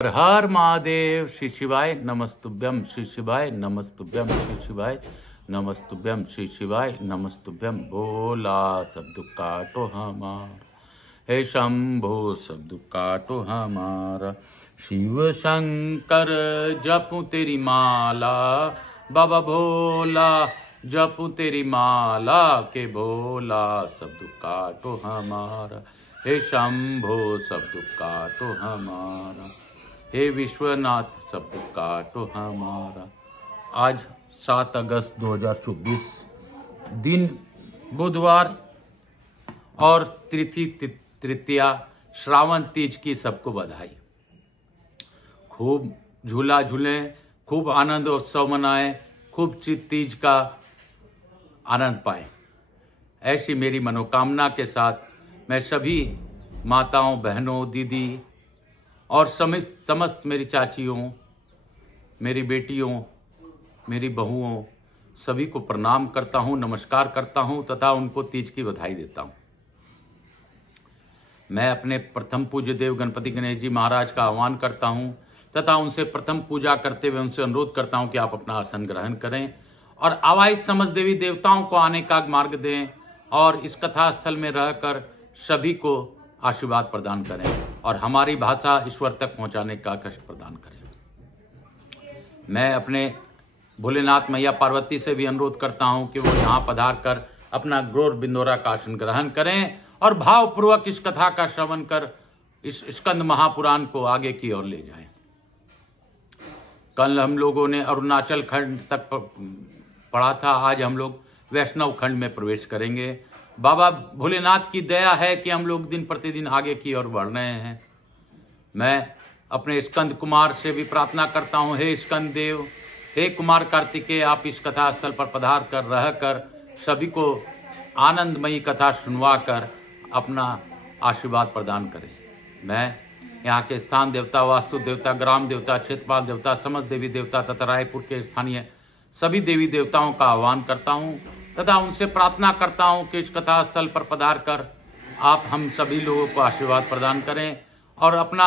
हर हर महादेव। श्री शिवाय नमस्तुभ्यम, श्री शिवाय नमस्तुभ्यम, श्री शिवाय नमस्तुभ्यम, श्री शिवाय नमस्तुभ्यम। भोला सब दुख काटो हमारा, हे शंभो सब दुख काटो हमारा। शिव शंकर जपूं तेरी माला, बाबा भोला जपूं तेरी माला, के भोला सब दुख काटो हमारा, हे शंभो सब दुख काटो हमारा, हे विश्वनाथ सब दुख काटो हमारा। आज 7 अगस्त 2024 दिन बुधवार और तृतीया श्रावण तीज की सबको बधाई। खूब झूला झूलें, खूब आनंद उत्सव मनाएं, खूब तीज का आनंद पाएं। ऐसी मेरी मनोकामना के साथ मैं सभी माताओं, बहनों, दीदी और समस्त मेरी चाचियों, मेरी बेटियों, मेरी बहुओं, सभी को प्रणाम करता हूँ, नमस्कार करता हूँ तथा उनको तीज की बधाई देता हूँ। मैं अपने प्रथम पूज्य देव गणपति गणेश जी महाराज का आह्वान करता हूँ तथा उनसे प्रथम पूजा करते हुए उनसे अनुरोध करता हूँ कि आप अपना आसन ग्रहण करें और आवाहित समस्त देवी देवताओं को आने का मार्ग दें और इस कथा स्थल में रहकर सभी को आशीर्वाद प्रदान करें और हमारी भाषा ईश्वर तक पहुंचाने का कष्ट प्रदान करें। मैं अपने भोलेनाथ मैया पार्वती से भी अनुरोध करता हूं कि वो यहाँ पधार कर अपना गौर बिंदोरा का आसन ग्रहण करें और भावपूर्वक इस कथा का श्रवण कर इस स्कंद महापुराण को आगे की ओर ले जाएं। कल हम लोगों ने अरुणाचल खंड तक पढ़ा था, आज हम लोग वैष्णव खंड में प्रवेश करेंगे। बाबा भोलेनाथ की दया है कि हम लोग दिन प्रतिदिन आगे की ओर बढ़ रहे हैं। मैं अपने स्कंद कुमार से भी प्रार्थना करता हूँ, हे स्कंद देव, हे कुमार कार्तिकेय, आप इस कथा स्थल पर पधार कर रह कर सभी को आनंदमयी कथा सुनवा कर अपना आशीर्वाद प्रदान करें। मैं यहाँ के स्थान देवता, वास्तु देवता, ग्राम देवता, क्षेत्रपाल देवता, समस्त देवी देवता तथा रायपुर के स्थानीय सभी देवी देवताओं का आह्वान करता हूँ तथा उनसे प्रार्थना करता हूँ कि इस कथा स्थल पर पधार कर आप हम सभी लोगों को आशीर्वाद प्रदान करें और अपना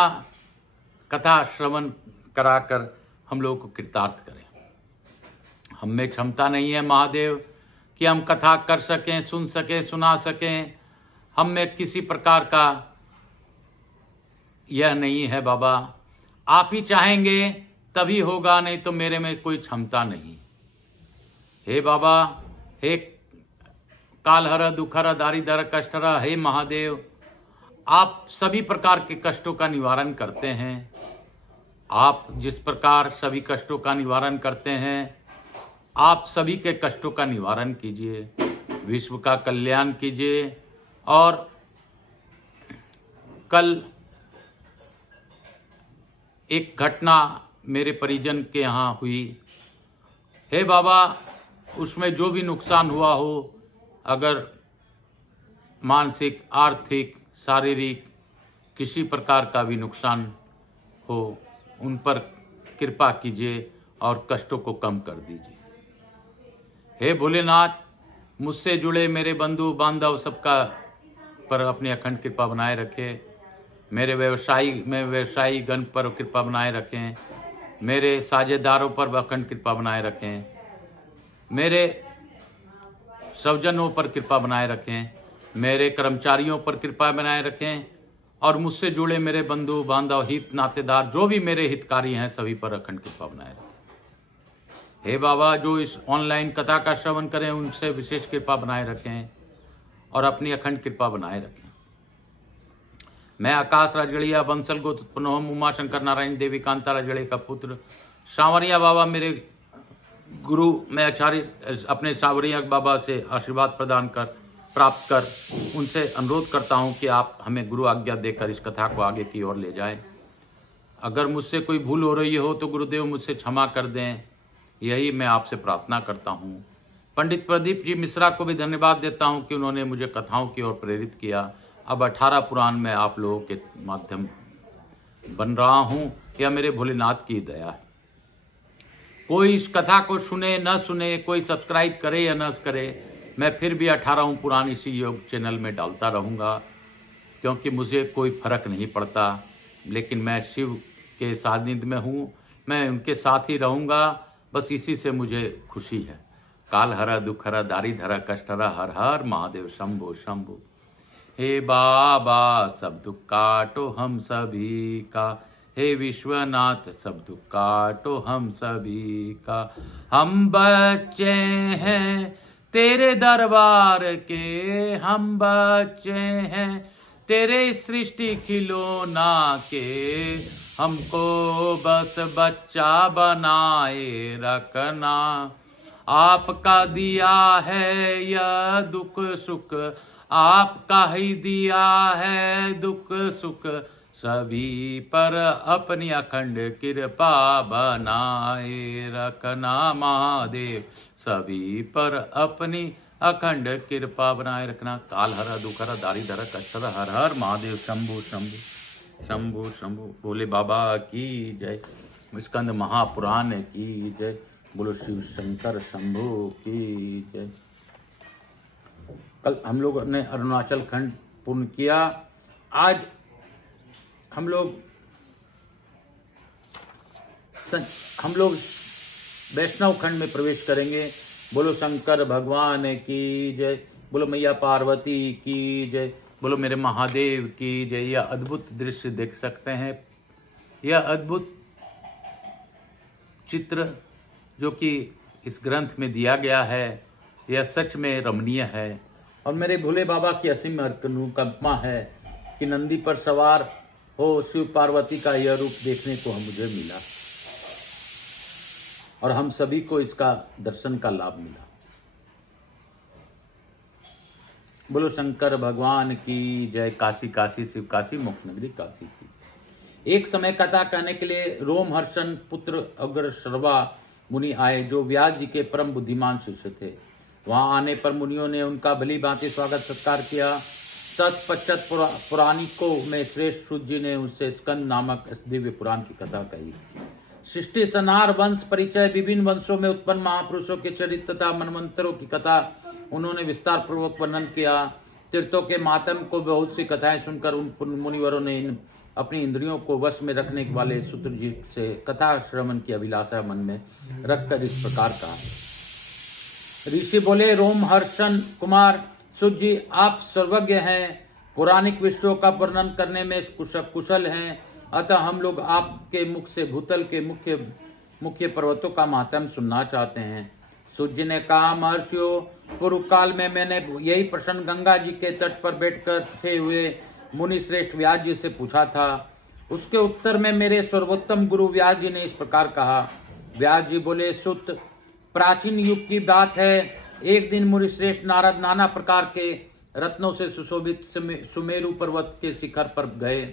कथा श्रवण कराकर हम लोगों को कृतार्थ करें। हम में क्षमता नहीं है महादेव कि हम कथा कर सकें, सुन सकें, सुना सकें। हम में किसी प्रकार का यह नहीं है बाबा, आप ही चाहेंगे तभी होगा, नहीं तो मेरे में कोई क्षमता नहीं। हे बाबा, हे कालहर, दुखहर, दारिद्र, कष्टहर, हे महादेव, आप सभी प्रकार के कष्टों का निवारण करते हैं। आप जिस प्रकार सभी कष्टों का निवारण करते हैं, आप सभी के कष्टों का निवारण कीजिए, विश्व का कल्याण कीजिए। और कल एक घटना मेरे परिजन के यहाँ हुई। हे बाबा, उसमें जो भी नुकसान हुआ हो, अगर मानसिक, आर्थिक, शारीरिक किसी प्रकार का भी नुकसान हो, उन पर कृपा कीजिए और कष्टों को कम कर दीजिए। हे भोलेनाथ, मुझसे जुड़े मेरे बंधु बांधव सबका पर अपनी अखंड कृपा बनाए रखें। मेरे व्यवसायी गण पर कृपा बनाए रखें। मेरे साझेदारों पर अखंड कृपा बनाए रखें। मेरे स्वजनों पर कृपा बनाए रखें। मेरे कर्मचारियों पर कृपा बनाए रखें और मुझसे जुड़े मेरे बंधु बांधव, हित नातेदार, जो भी मेरे हितकारी हैं, सभी पर अखंड कृपा बनाए रखें। हे बाबा, जो इस ऑनलाइन कथा का श्रवण करें उनसे विशेष कृपा बनाए रखें और अपनी अखंड कृपा बनाए रखें। मैं आकाश राजगढ़िया बंसल गोत्र उत्पन्न होम उमा शंकर नारायण देवी कांता राजगढ़े का पुत्र सांवरिया बाबा मेरे गुरु, मैं आचार्य अपने सांवरिया बाबा से आशीर्वाद प्रदान कर प्राप्त कर उनसे अनुरोध करता हूं कि आप हमें गुरु आज्ञा देकर इस कथा को आगे की ओर ले जाएं। अगर मुझसे कोई भूल हो रही हो तो गुरुदेव मुझसे क्षमा कर दें, यही मैं आपसे प्रार्थना करता हूं। पंडित प्रदीप जी मिश्रा को भी धन्यवाद देता हूं कि उन्होंने मुझे कथाओं की ओर प्रेरित किया। अब 18 पुराण में आप लोगों के माध्यम बन रहा हूं, यह मेरे भोलेनाथ की दया है। कोई इस कथा को सुने न सुने, कोई सब्सक्राइब करे या न करे, मैं फिर भी 18 पुराण इसी योग चैनल में डालता रहूँगा, क्योंकि मुझे कोई फर्क नहीं पड़ता। लेकिन मैं शिव के सानिध्य में हूँ, मैं उनके साथ ही रहूँगा, बस इसी से मुझे खुशी है। काल हरा दुख हरा दारी धरा कष्ट हरा, हर हर महादेव शंभो शंभो। हे बाबा सब दुख काटो हम सभी का, हे विश्वनाथ सब दुख काटो हम सभी का। हम बच्चे हैं तेरे दरबार के, हम बच्चे हैं तेरे सृष्टि खिलौना के, हमको बस बच्चा बनाए रखना। आपका दिया है यह दुख सुख, आपका ही दिया है दुख सुख, सभी पर अपनी अखंड कृपा बनाए रखना महादेव, सभी पर अपनी अखंड कृपा बनाए रखना। काल हरा दुख हरा दारी धरा कष्ट हरा, हर हर महादेव शंभु शंभु शंभु शंभु। भोले बाबा की जय, स्कंद महापुराण की जय, बोलो शिव शंकर शंभु की जय। कल हम लोग ने अरुणाचल खंड पूर्ण किया, आज हम लोग वैष्णव खंड में प्रवेश करेंगे। बोलो शंकर भगवान की जय, बोलो मैया पार्वती की जय, बोलो मेरे महादेव की जय। यह अद्भुत दृश्य देख सकते हैं, यह अद्भुत चित्र जो कि इस ग्रंथ में दिया गया है, यह सच में रमणीय है। और मेरे भोले बाबा की असीम अनुकंपा है कि नंदी पर सवार हो शिव पार्वती का यह रूप देखने को मुझे मिला और हम सभी को इसका दर्शन का लाभ मिला। बोलो शंकर भगवान की जय। काशी काशी शिव काशी मोक्ष नगरी काशी की। एक समय कथा कहने के लिए रोमहर्षण पुत्र अग्रशर्वा मुनि आए, जो व्यास जी के परम बुद्धिमान शिष्य थे। वहां आने पर मुनियों ने उनका भली भांति स्वागत सत्कार किया। तत्पश्चात पुराणिकों में श्रेष्ठ सूत जी ने उनसे स्कंद नामक दिव्य पुराण की कथा कही। सृष्टि संहार वंश परिचय, विभिन्न वंशों में उत्पन्न महापुरुषों के चरित्र तथा मनवंतरों की कथा उन्होंने विस्तार पूर्वक वर्णन किया। तीर्थों के मातम को बहुत सी कथाएं सुनकर उन मुनिवरों ने अपनी इंद्रियों को वश में रखने वाले सूत्र जी से कथा श्रवण की अभिलाषा मन में रखकर इस प्रकार कहा। ऋषि बोले, रोमहर्षण कुमार सूत जी, आप सर्वज्ञ हैं, पौराणिक विषयों का वर्णन करने में कुशल हैं, अतः हम लोग आपके मुख से भूतल के मुख्य पर्वतों का मातम सुनना चाहते हैं। सूत जी ने कहा, महर्षियों, पूर्व काल में मैंने यही प्रश्न गंगा जी के तट पर बैठकर थे हुए मुनि श्रेष्ठ व्यास जी से पूछा था। उसके उत्तर में मेरे सर्वोत्तम गुरु व्यास जी ने इस प्रकार कहा। व्यास जी बोले, सुत, प्राचीन युग की बात है, एक दिन मुनि श्रेष्ठ नारद नाना प्रकार के रत्नों से सुशोभित सुमेरु पर्वत के शिखर पर गए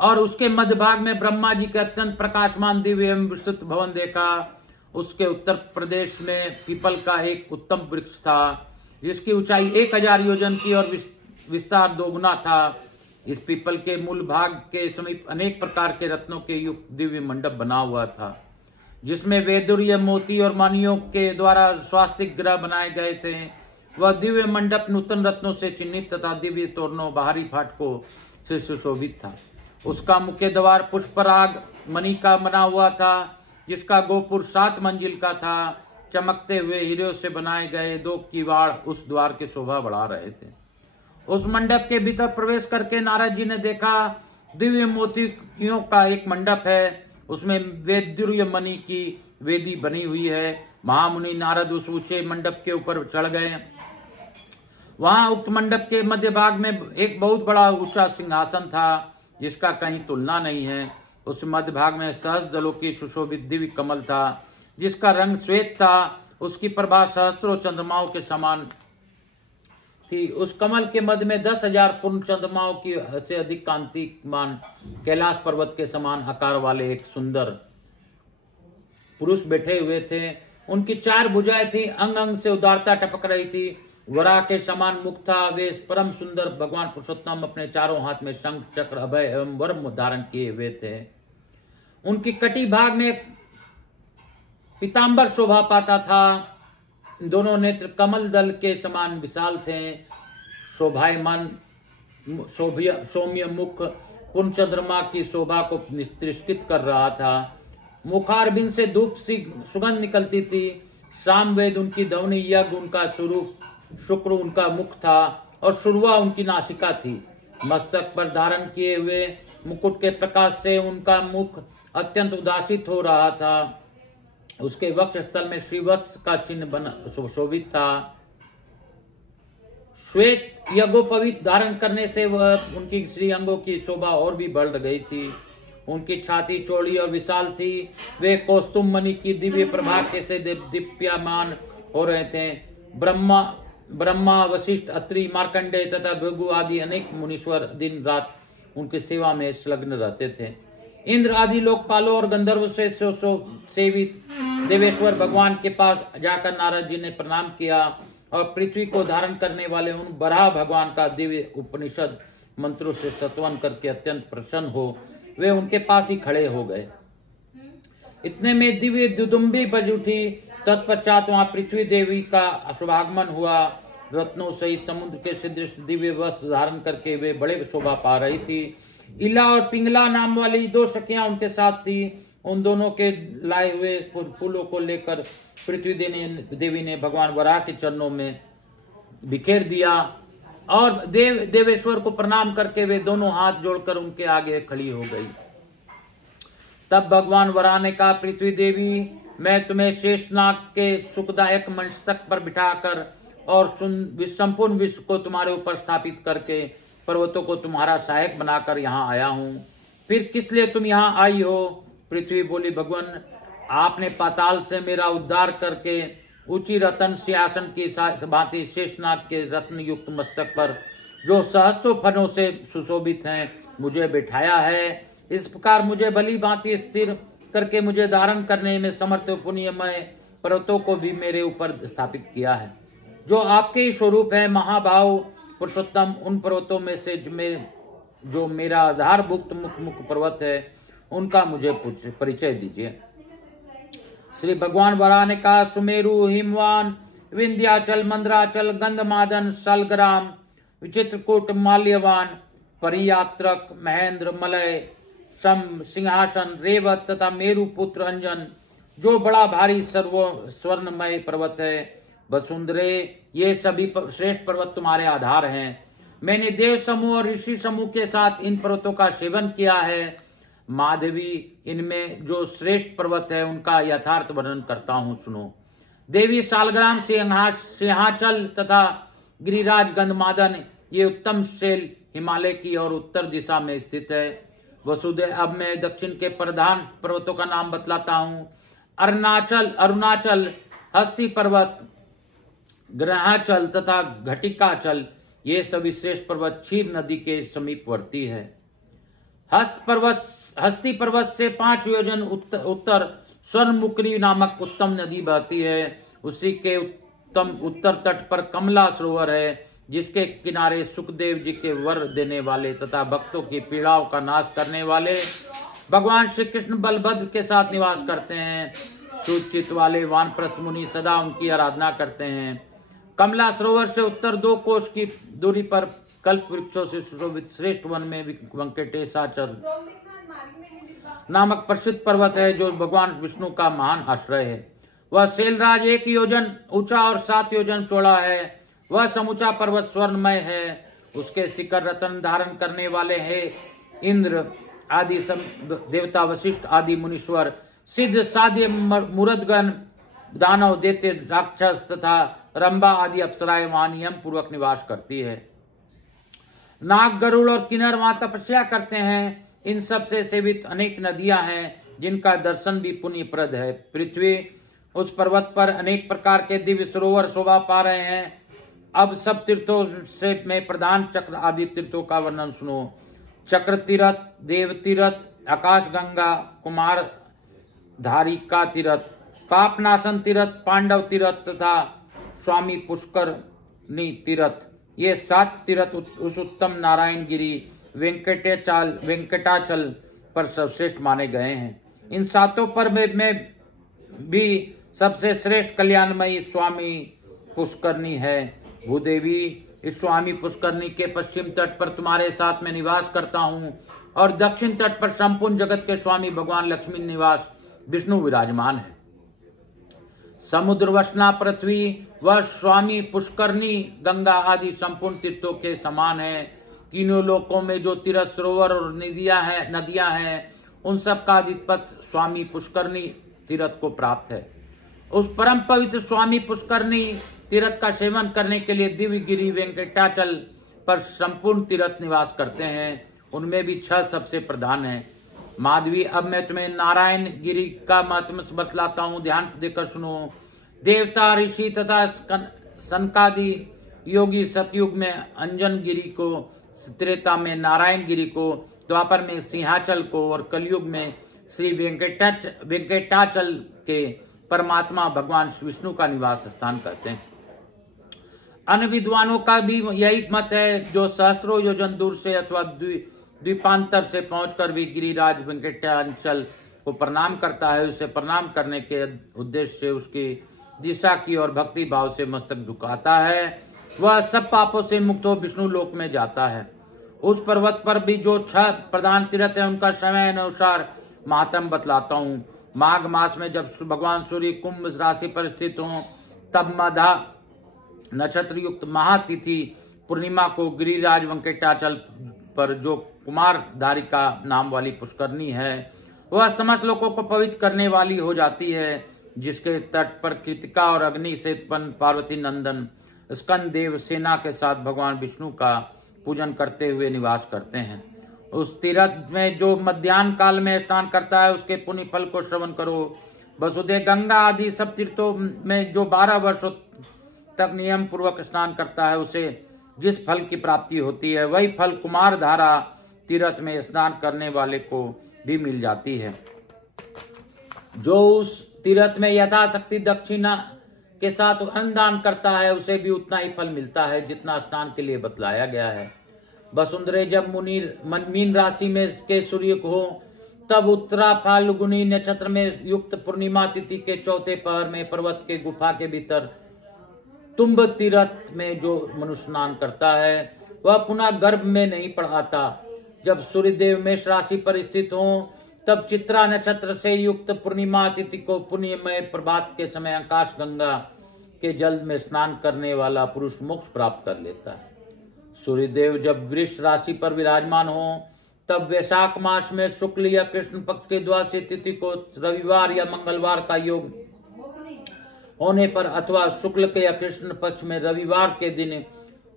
और उसके मध्य भाग में ब्रह्मा जी के अत्यंत प्रकाशमान दिव्य एवं विस्तृत भवन देखा। उसके उत्तर प्रदेश में पीपल का एक उत्तम वृक्ष था, जिसकी ऊंचाई 1000 योजन की और विस्तार 2 गुना था। इस पीपल के मूल भाग के समीप अनेक प्रकार के रत्नों के युक्त दिव्य मंडप बना हुआ था, जिसमें वैदुर्य, मोती और मणियों के द्वारा स्वास्तिक ग्रह बनाए गए थे। वह दिव्य मंडप नूतन रत्नों से चिन्हित तथा दिव्य तोरणों, बाहरी फाटकों से सुशोभित था। उसका मुख्य द्वार पुष्पराग मणि का बना हुआ था, जिसका गोपुर 7 मंजिल का था। चमकते हुए हीरे से बनाए गए 2 किवाड़ उस द्वार की शोभा बढ़ा रहे थे। उस मंडप के भीतर प्रवेश करके नारद जी ने देखा, दिव्य मोतियों का एक मंडप है, उसमें वैदुर्य मणि की वेदी बनी हुई है। महामुनि नारद उस ऊंचे मंडप के ऊपर चढ़ गए। वहां उक्त मंडप के मध्य भाग में एक बहुत बड़ा ऊंचा सिंहासन था, जिसका कहीं तुलना नहीं है। उस मध्य भाग में सहस्त्र की सुशोभित दिव्य कमल था, जिसका रंग श्वेत था। उसकी प्रभा सहस्त्रों चंद्रमाओं के समान थी। उस कमल के मध्य में 10,000 पूर्ण चंद्रमाओं की से अधिक कांतिमान कैलाश पर्वत के समान आकार वाले एक सुंदर पुरुष बैठे हुए थे। उनकी 4 भुजाएं थी, अंग अंग से उदारता टपक रही थी। वरा के समान मुख था। वे परम सुंदर भगवान पुरुषोत्तम अपने चारों हाथ में शंख, चक्र, अभय एवं वर्म धारण किए हुए थे। उनकी कटी भाग में पीतांबर शोभा पाता था। दोनों नेत्र कमल दल के समान विशाल थे। शोभायमान सौम्य मुख, पूर्ण चंद्रमा की शोभा को तिरस्कृत कर रहा था। मुखारबिंद से धूप सी सुगंध निकलती थी। सामवेद उनकी ध्वनि, यज्ञ उनका स्वरूप, शुक्र उनका मुख था और शुरुआ उनकी नासिका थी। मस्तक पर धारण किए हुए मुकुट के प्रकाश से उनका मुख अत्यंत उदासित हो रहा था। उसके वक्ष स्थल में श्रीवत्स का चिन्ह बना शोभित था। श्वेत यज्ञोपवीत धारण करने से वह उनकी श्री अंगों की शोभा और भी बढ़ गई थी। उनकी छाती चौड़ी और विशाल थी। वे कौस्तुम मणि की दिव्य प्रभा से दीप्यमान हो रहे थे। ब्रह्मा, वशिष्ठ, अत्रि, मार्कंडेय तथा भृगु आदि अनेक मुनीश्वर दिन रात उनकी सेवा में संलग्न रहते थे। इंद्र आदि लोकपालों और गंधर्व से सेवित देवेश्वर भगवान के पास जाकर नारद जी ने प्रणाम किया और पृथ्वी को धारण करने वाले उन बराह भगवान का दिव्य उपनिषद मंत्रों से स्तवन करके अत्यंत प्रसन्न हो वे उनके पास ही खड़े हो गए। इतने में दिव्य दुदुम्बी बज उठी। तत्पश्चात वहां पृथ्वी देवी का शुभागमन हुआ। रत्नों सहित समुद्र के सदृश दिव्य वस्त्र धारण करके वे बड़े शोभा पा रही थी। इला और पिंगला नाम वाली 2 सखियां उनके साथ थी। उन दोनों के लाए हुए फूलों को लेकर पृथ्वी देवी ने भगवान वराह के चरणों में बिखेर दिया और देवेश्वर को प्रणाम करके वे दोनों हाथ जोड़कर उनके आगे खड़ी हो गई। तब भगवान वराह ने कहा, पृथ्वी देवी, मैं तुम्हें शेषनाग के सुखदायक मस्तक पर बिठाकर और संपूर्ण विश्व को तुम्हारे ऊपर स्थापित करके पर्वतों को तुम्हारा सहायक बनाकर यहाँ आया हूँ। फिर किस लिए तुम यहाँ आई हो? पृथ्वी बोली, भगवान, आपने पाताल से मेरा उद्धार करके ऊंची रतन सिंहासन की भांति शेषनाग के रत्न युक्त मस्तक पर जो सहस्त्रों फनों से सुशोभित हैं मुझे बिठाया है। इस प्रकार मुझे भली भांति स्थिर करके मुझे धारण करने में समर्थ पुण्यमय पर्वतों को भी मेरे ऊपर स्थापित किया है। जो आपके ही स्वरूप है महाभाव पुरुषोत्तम, उन पर्वतों में से जो मेरा आधारभूत मुख पर्वत है उनका मुझे परिचय दीजिए। श्री भगवान वराह ने कहा, सुमेरु, हिमवान, विंध्याचल, मंदराचल, गंधमादन, सलग्राम, विचित्रकूट, माल्यवान, परियात्रक, महेंद्र, मलय, सिंहासन, रेवत तथा मेरु पुत्र अंजन, जो बड़ा भारी स्वर्णमय पर्वत है। वसुंधरे, ये सभी श्रेष्ठ पर्वत तुम्हारे आधार हैं। मैंने देव समूह और ऋषि समूह के साथ इन पर्वतों का सेवन किया है। माधवी, इनमें जो श्रेष्ठ पर्वत है उनका यथार्थ वर्णन करता हूँ, सुनो। देवी, सालग्राम, सिंहाचल तथा गिरिराज गंधमादन, ये उत्तम शैल हिमालय की और उत्तर दिशा में स्थित है। वसुदेव, अब मैं दक्षिण के प्रधान पर्वतों का नाम बतलाता हूँ। अरुणाचल, हस्ती पर्वत, ग्रहाचल तथा घटिकाचल, ये सभी श्रेष्ठ पर्वत क्षीर नदी के समीपवर्ती है। हस्ती पर्वत से 5 योजन उत्तर स्वर्णमुखरी नामक उत्तम नदी बहती है। उसी के उत्तर तट पर कमला सरोवर है, जिसके किनारे सुखदेव जी के वर देने वाले तथा भक्तों की पीड़ाओं का नाश करने वाले भगवान श्री कृष्ण बलभद्र के साथ निवास करते हैं। सुचित वाले वानप्रस्थ मुनि सदा उनकी आराधना करते हैं। कमला सरोवर से उत्तर 2 कोश की दूरी पर कल्प वृक्षों से सुशोभित श्रेष्ठ वन में वेंकटेशाचल नामक प्रसिद्ध पर्वत है, जो भगवान विष्णु का महान आश्रय है। वह शैलराज 1 योजन ऊंचा और 7 योजन चौड़ा है। वह समूचा पर्वत स्वर्णमय है। उसके शिखर रत्न धारण करने वाले हैं इंद्र आदि देवता, वशिष्ठ आदि मुनीश्वर, सिद्ध साध्य मुरदगण, दानव, दैत्य, राक्षस तथा रंभा आदि अप्सराएं वहां नियम पूर्वक निवास करती है। नाग, गरुड़ और किन्नर वहां तपस्या करते हैं। इन सब से सेवित अनेक नदियां हैं, जिनका दर्शन भी पुण्यप्रद है। पृथ्वी, उस पर्वत पर अनेक प्रकार के दिव्य सरोवर शोभा पा रहे हैं। अब सब तीर्थों से मैं प्रधान चक्र आदि तीर्थों का वर्णन सुनो। चक्र तीर्थ, देव तीर्थ, आकाश गंगा, कुमार धारिका तीर्थ, पापनाशन तीर्थ, पांडव तीर्थ तथा स्वामी पुष्करनी तीर्थ, ये 7 तीर्थ उस उत्तम नारायण गिरी वेंकटाचल पर सर्वश्रेष्ठ माने गए हैं। इन 7 पर में भी सबसे श्रेष्ठ कल्याणमयी स्वामी पुष्करनी है। भूदेवी, इस स्वामी पुष्करणी के पश्चिम तट पर तुम्हारे साथ में निवास करता हूँ और दक्षिण तट पर संपूर्ण जगत के स्वामी भगवान लक्ष्मी निवास विष्णु विराजमान है। समुद्र वसना पृथ्वी वह स्वामी पुष्करणी गंगा आदि संपूर्ण तीर्थों के समान है। तीनों लोकों में जो तीर्थ सरोवर और नदियां हैं उन सब का अधिपति स्वामी पुष्करणी तीर्थ को प्राप्त है। उस परम पवित्र स्वामी पुष्करणी तीर्थ का सेवन करने के लिए दिव्य गिरी वेंकटाचल पर संपूर्ण तीर्थ निवास करते हैं। उनमें भी 6 सबसे प्रधान हैं। माधवी, अब मैं तुम्हें नारायण गिरी का महत्व बतलाता हूँ, ध्यान देकर सुनो। देवता, ऋषि तथा सनकादि योगी सतयुग में अंजन गिरी को, त्रेता में नारायण गिरी को, द्वापर में सिंहाचल को और कलयुग में श्री वेंकटाचल के परमात्मा भगवान विष्णु का निवास स्थान करते हैं। अन्य विद्वानों का भी यही मत है। जो सहस्त्रों योजन दूर से अथवा द्वीपांतर से पहुंचकर भी गिरिराज वेंकटाचल को प्रणाम करता है, उसे प्रणाम करने के उद्देश्य से उसकी दिशा की और भक्ति भाव से मस्तक झुकाता है, वह सब पापों से मुक्त हो विष्णु लोक में जाता है। उस पर्वत पर भी जो 6 प्रधान तीर्थ है उनका समय अनुसार महात्म बतलाता हूँ। माघ मास में जब भगवान सूर्य कुंभ राशि पर स्थित हो तब मधा नक्षत्र युक्त महातिथि पूर्णिमा को गिरिराज वेंकटाचल पर जो कुमार धारिका नाम वाली पुष्करणी है वह समस्त लोगों को पवित्र करने वाली हो जाती है, जिसके तट पर कृतिका और अग्नि से उत्पन्न पार्वती नंदन स्कंद देव सेना के साथ भगवान विष्णु का पूजन करते हुए निवास करते हैं। उस तीर्थ में जो मध्याह्न काल में स्नान करता है उसके पुण्य फल को श्रवण करो। वसुदेव, गंगा आदि सब तीर्थों में जो 12 वर्षों तक नियम पूर्वक स्नान करता है उसे जिस फल की प्राप्ति होती है वही फल कुमार धारा तीर्थ में स्नान करने वाले को भी मिल जाती है। जो उस तीर्थ में यथाशक्ति दक्षिणा के साथ अन्नदान करता है उसे भी उतना ही फल मिलता है जितना स्नान के लिए बतलाया गया है। वसुंधरे, जब मीन राशि में के सूर्य हो तब उत्तरा फाल्गुनी नक्षत्र में युक्त पूर्णिमा तिथि के चौथे पहर में पर्वत के गुफा के भीतर तुम्ब तीर्थ में जो मनुष्य स्नान करता है वह पुनः गर्भ में नहीं पड़ाता। जब सूर्यदेव मेष राशि पर स्थित हो तब चित्रा नक्षत्र से युक्त पूर्णिमा तिथि को पुण्यमय प्रभात के समय आकाश गंगा के जल में स्नान करने वाला पुरुष मोक्ष प्राप्त कर लेता है। सूर्यदेव जब वृष राशि पर विराजमान हो तब वैशाख मास में शुक्ल या कृष्ण पक्ष के द्वादशी तिथि को रविवार या मंगलवार का योग होने पर अथवा शुक्ल के या कृष्ण पक्ष में रविवार के दिन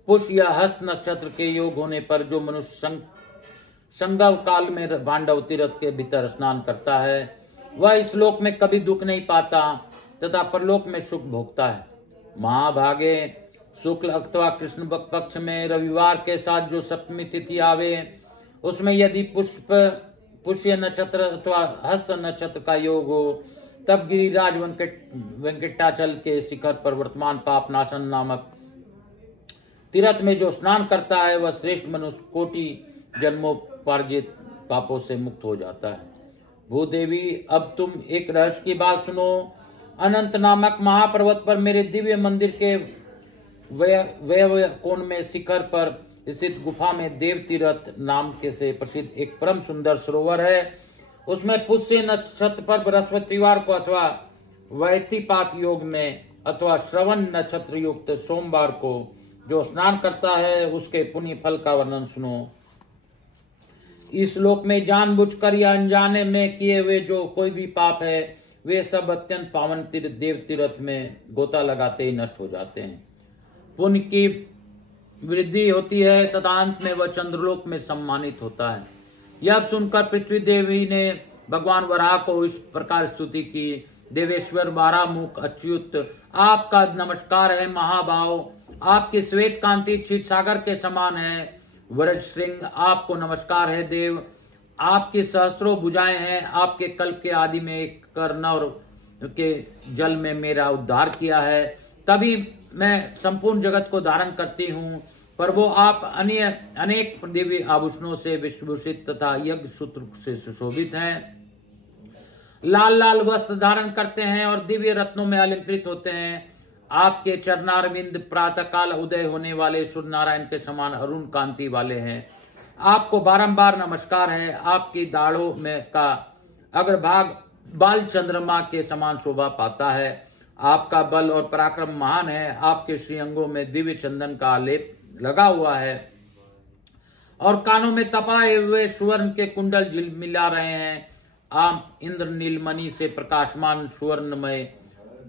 पुष्य या हस्त नक्षत्र के योग होने पर जो मनुष्य संगम काल में पांडव तीर्थ के भीतर स्नान करता है वह इस लोक में कभी दुख नहीं पाता तथा परलोक में सुख भोगता है। महाभागे, शुक्ल अथवा कृष्ण पक्ष में रविवार के साथ जो सप्तमी तिथि आवे उसमें यदि पुष्य नक्षत्र अथवा हस्त नक्षत्र का योग हो तब गिरिराज वेंकटाचल के शिखर पर वर्तमान पाप नाशन नामक तीर्थ में जो स्नान करता है वह श्रेष्ठ मनुष्य कोटि जन्मोपार्जित पापों से मुक्त हो जाता है। भूदेवी, अब तुम एक रहस्य की बात सुनो। अनंत नामक महापर्वत पर मेरे दिव्य मंदिर के वय कोण में शिखर पर स्थित गुफा में देव तीर्थ नाम के से प्रसिद्ध एक परम सुंदर सरोवर है। उसमें पुष्य नक्षत्र पर बृहस्पतिवार को अथवा वैतिपात योग में अथवा श्रवण नक्षत्र युक्त सोमवार को जो स्नान करता है उसके पुण्य फल का वर्णन सुनो। इस लोक में जानबूझकर या अनजाने में किए हुए जो कोई भी पाप है वे सब अत्यंत पावन देव तीर्थ में गोता लगाते ही नष्ट हो जाते हैं। पुण्य की वृद्धि होती है तथा अंत में वह चंद्रलोक में सम्मानित होता है। यह सुनकर पृथ्वी देवी ने भगवान वराह को इस प्रकार स्तुति की। देवेश्वर बारामुख अच्युत, आपका नमस्कार है महाभाव, आपकी श्वेत कांति क्षीर सागर के समान है। वरज श्रृंग, आपको नमस्कार है देव, आपकी सहस्त्रों भुजाएं हैं, आपके कल्प के आदि में एक कर्नौर के जल में मेरा उद्धार किया है, तभी मैं संपूर्ण जगत को धारण करती हूँ। पर वो आप अनेक दिव्य आभूषणों से विभूषित तथा यज्ञ सूत्र से सुशोभित हैं, लाल लाल वस्त्र धारण करते हैं और दिव्य रत्नों में अलंकृत होते हैं। आपके चरणारविंद प्रातःकाल उदय होने वाले सूर्य नारायण के समान अरुण कांति वाले हैं। आपको बारंबार नमस्कार है। आपकी दाढ़ों में का अग्रभाग बाल चंद्रमा के समान शोभा पाता है। आपका बल और पराक्रम महान है। आपके श्रीअंगों में दिव्य चंदन का आलेप लगा हुआ है और कानों में तपाए हुए सुवर्ण के कुंडल झिलमिला रहे हैं। आप इंद्र नीलमणि से प्रकाशमान सुवर्णमय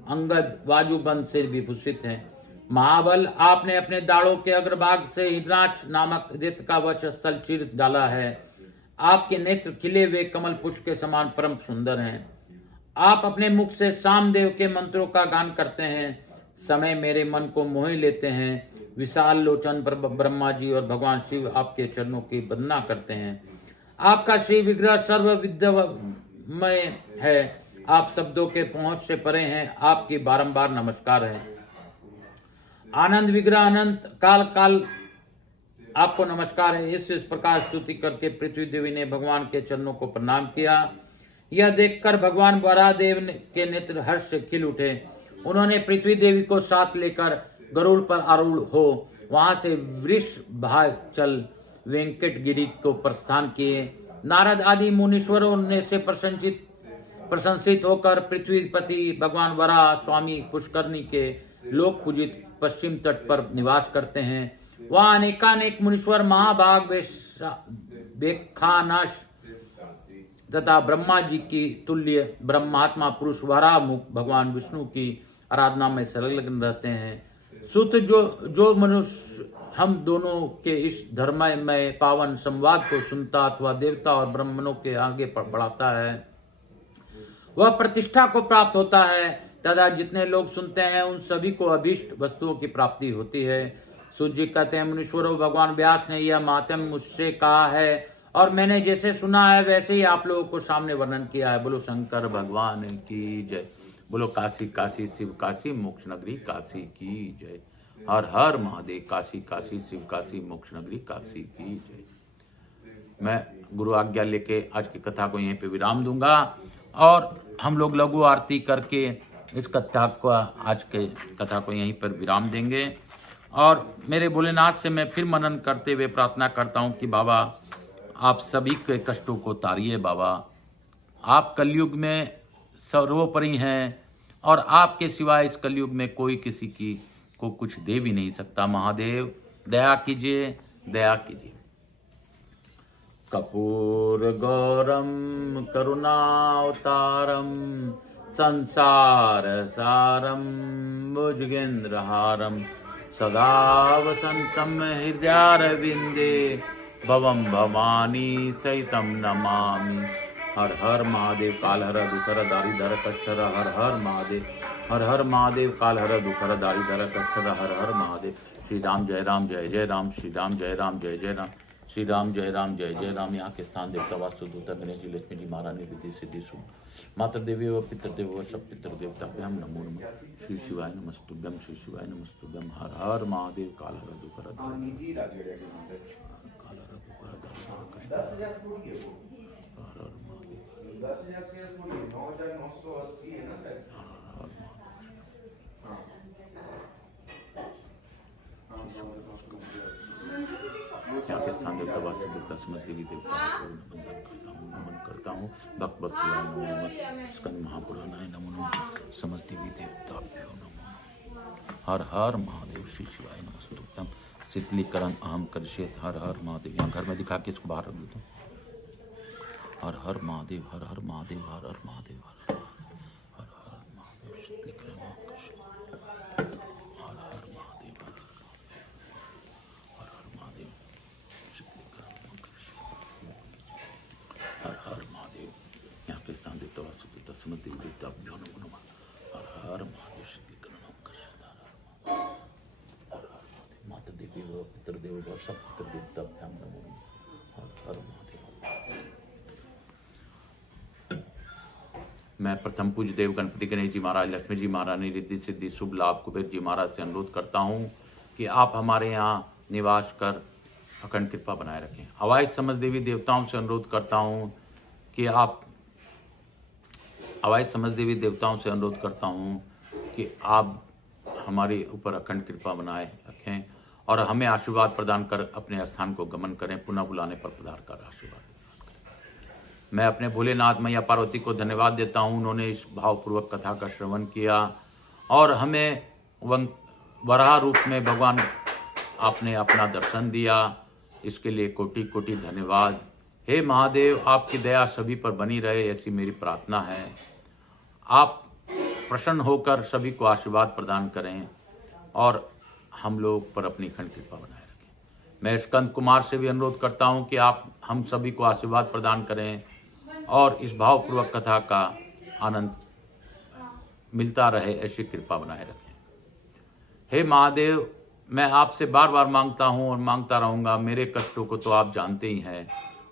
अंगद वाजुबंद से विभूषित हैं। महाबल, आपने अपने दाढ़ों के अग्रभाग से हिरणाक्ष नामक दैत्य का वक्षस्थल चीर डाला है। आपके नेत्र खिले हुए कमल पुष्प के समान परम सुंदर हैं। आप अपने मुख से सामदेव के मंत्रों का गान करते हैं। समय मेरे मन को मोह लेते हैं। विशाल लोचन पर ब्रह्मा जी और भगवान शिव आपके चरणों की वंदना करते हैं। आपका श्री विग्रह सर्व विद्यामय है। आप शब्दों के पहुंच से परे हैं। आपकी बारंबार नमस्कार है। आनंद विग्रह अनंत काल काल आपको नमस्कार है। इस प्रकार स्तुति करके पृथ्वी देवी ने भगवान के चरणों को प्रणाम किया। यह देखकर भगवान वराहदेव के नेत्र हर्ष से खिल उठे। उन्होंने पृथ्वी देवी को साथ लेकर गरुड़ पर आरूढ़ हो वहां से वृषभाचल वेंकट गिरी को प्रस्थान किए। नारद आदि मुनीश्वरों ने से प्रशंसित होकर पृथ्वीपति भगवान वराह स्वामी पुष्करणी के लोक पूजित पश्चिम तट पर निवास करते हैं। वहाँ अनेकानेक मुनीश्वर महाभाग वेखानाश तथा ब्रह्मा जी की तुल्य ब्रह्मात्मा पुरुष वराह मुख भगवान विष्णु की आराधना में संलग्न रहते हैं। सुत जो मनुष्य हम दोनों के इस धर्ममय पावन संवाद को सुनता अथवा देवता और ब्राह्मणों के आगे बढ़ाता है वह प्रतिष्ठा को प्राप्त होता है तथा जितने लोग सुनते हैं उन सभी को अभीष्ट वस्तुओं की प्राप्ति होती है। सूत जी कहते हैं, मुनीश्वरों, भगवान व्यास ने यह मातम मुझसे कहा है और मैंने जैसे सुना है वैसे ही आप लोगों को सामने वर्णन किया है। बोलो शंकर भगवान की जय। बोलो काशी काशी शिव काशी मोक्ष नगरी काशी की जय। हर हर महादेव। काशी काशी शिव काशी मोक्ष नगरी काशी की जय। मैं गुरु आज्ञा लेके आज की कथा को यहीं पे विराम दूंगा और हम लोग लघु आरती करके इस कथा को आज के कथा को यहीं पर विराम देंगे। और मेरे भोलेनाथ से मैं फिर मनन करते हुए प्रार्थना करता हूँ कि बाबा आप सभी के कष्टों को तारिए। बाबा आप कलयुग में सर्वोपरि हैं और आपके सिवाय इस कलयुग में कोई किसी की को कुछ दे भी नहीं सकता। महादेव दया कीजिए, दया कीजिए। कपूर गौरम करुणावतारम संसार सारम भुजगेंद्रहारम सदा वसंतम हृदयारविंदे भवम भवानी सहितम नमामि। हर हर महादेव। काल हर दुखर दारिधर कष्टर हर हर महादेव। हर हर महादेव। काल हर दुखर दारिधर कष्टर हर हर महादेव। श्री राम जय राम जय जय राम। श्री राम जय राम जय जय राम। श्री राम जय राम जय जय राम। यहाँ के स्थान देवता वास्तु दूता गणेश जी लक्ष्मी जी महारानी रिद्धि सिद्धि शुभ माता देवी व पितृदेव व सब पितृ देवताभ्याम नमो नमः। श्री शिवाय नमस्तुभ्यम। श्री शिवाय नमस्तुभ्यम। हर हर महादेव। काल हर दुखर यहाँ के स्थान देवता वास्तु देवता समस्त देवी देवता नमन करता हूँ। भक्त वत्सलाय नमो नमः। स्कंद महापुराणाय नमो नमः। समस्त देवी देवताभ्यो नमः। हर हर महादेव। श्री शिवाय नमस्तुभ्यम। शीतलीकरण अहम करिष्ये। हर हर महादेव। यहाँ घर में दिखा के इसको बाहर रख देता हूँ। हर हर महादेव। हर हर महादेव। हर हर महादेव। हर हर महादेव। शीतलीकरण समति देवताभ्यो नमो नमः। हर हर महादेव। शीतलीकरण माता देवी व पितृदेव व सब पितृदेवताभ्याम नमो नमः। हर हर महादेव। मैं प्रथम पूज्य देव गणपति गणेश जी महाराज, लक्ष्मी जी महारानी, रिद्धि सिद्धि शुभ लाभ कुबेर जी महाराज से अनुरोध करता हूँ कि आप हमारे यहाँ निवास कर अखंड कृपा बनाए रखें। अवाइज समझ देवी देवताओं से अनुरोध करता हूँ कि आप अवाइज समझ देवी देवताओं से अनुरोध करता हूँ कि आप हमारे ऊपर अखंड कृपा बनाए रखें और हमें आशीर्वाद प्रदान कर अपने स्थान को गमन करें, पुनः बुलाने पर पधार कर आशीर्वाद प्रदान करें। मैं अपने भोलेनाथ मैया पार्वती को धन्यवाद देता हूँ, उन्होंने इस भावपूर्वक कथा का श्रवण किया और हमें वराह रूप में भगवान आपने अपना दर्शन दिया, इसके लिए कोटि कोटि धन्यवाद। हे महादेव, आपकी दया सभी पर बनी रहे, ऐसी मेरी प्रार्थना है। आप प्रसन्न होकर सभी को आशीर्वाद प्रदान करें और हम लोग पर अपनी अखंड कृपा बनाए रखें। मैं स्कंद कुमार से भी अनुरोध करता हूं कि आप हम सभी को आशीर्वाद प्रदान करें और इस भावपूर्वक कथा का आनंद मिलता रहे, ऐसी कृपा बनाए रखें। हे महादेव, मैं आपसे बार बार मांगता हूं और मांगता रहूंगा। मेरे कष्टों को तो आप जानते ही हैं,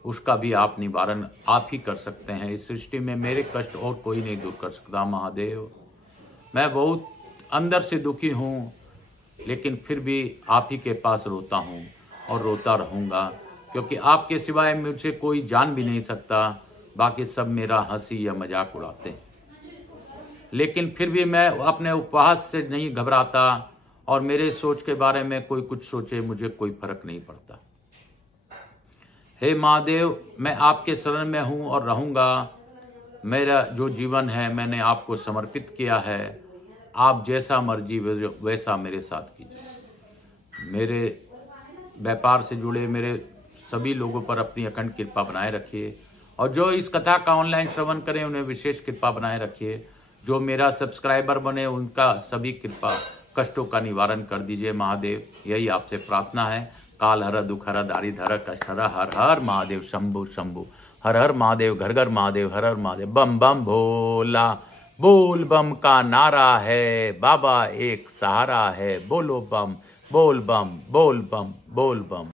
उसका भी आप निवारण आप ही कर सकते हैं। इस सृष्टि में मेरे कष्ट और कोई नहीं दूर कर सकता। महादेव, मैं बहुत अंदर से दुखी हूँ, लेकिन फिर भी आप ही के पास रोता हूँ और रोता रहूँगा, क्योंकि आपके सिवाय मुझे कोई जान भी नहीं सकता। बाकी सब मेरा हंसी या मजाक उड़ाते हैं, लेकिन फिर भी मैं अपने उपवास से नहीं घबराता और मेरे सोच के बारे में कोई कुछ सोचे, मुझे कोई फर्क नहीं पड़ता। हे महादेव, मैं आपके शरण में हूँ और रहूँगा। मेरा जो जीवन है मैंने आपको समर्पित किया है। आप जैसा मर्जी वैसा मेरे साथ कीजिए। मेरे व्यापार से जुड़े मेरे सभी लोगों पर अपनी अखंड कृपा बनाए रखिए और जो इस कथा का ऑनलाइन श्रवण करें उन्हें विशेष कृपा बनाए रखिए। जो मेरा सब्सक्राइबर बने उनका सभी कृपा कष्टों का निवारण कर दीजिए महादेव, यही आपसे प्रार्थना है। काल हर, दुख हर, दारिद हर, कष्ट हर। हर हर महादेव शंभु शंभु। हर हर महादेव, घर घर महादेव, हर हर महादेव। बम बम भोला, बोल बम का नारा है, बाबा एक सहारा है। बोलो बम, बोल बम, बोल बम, बोल बम।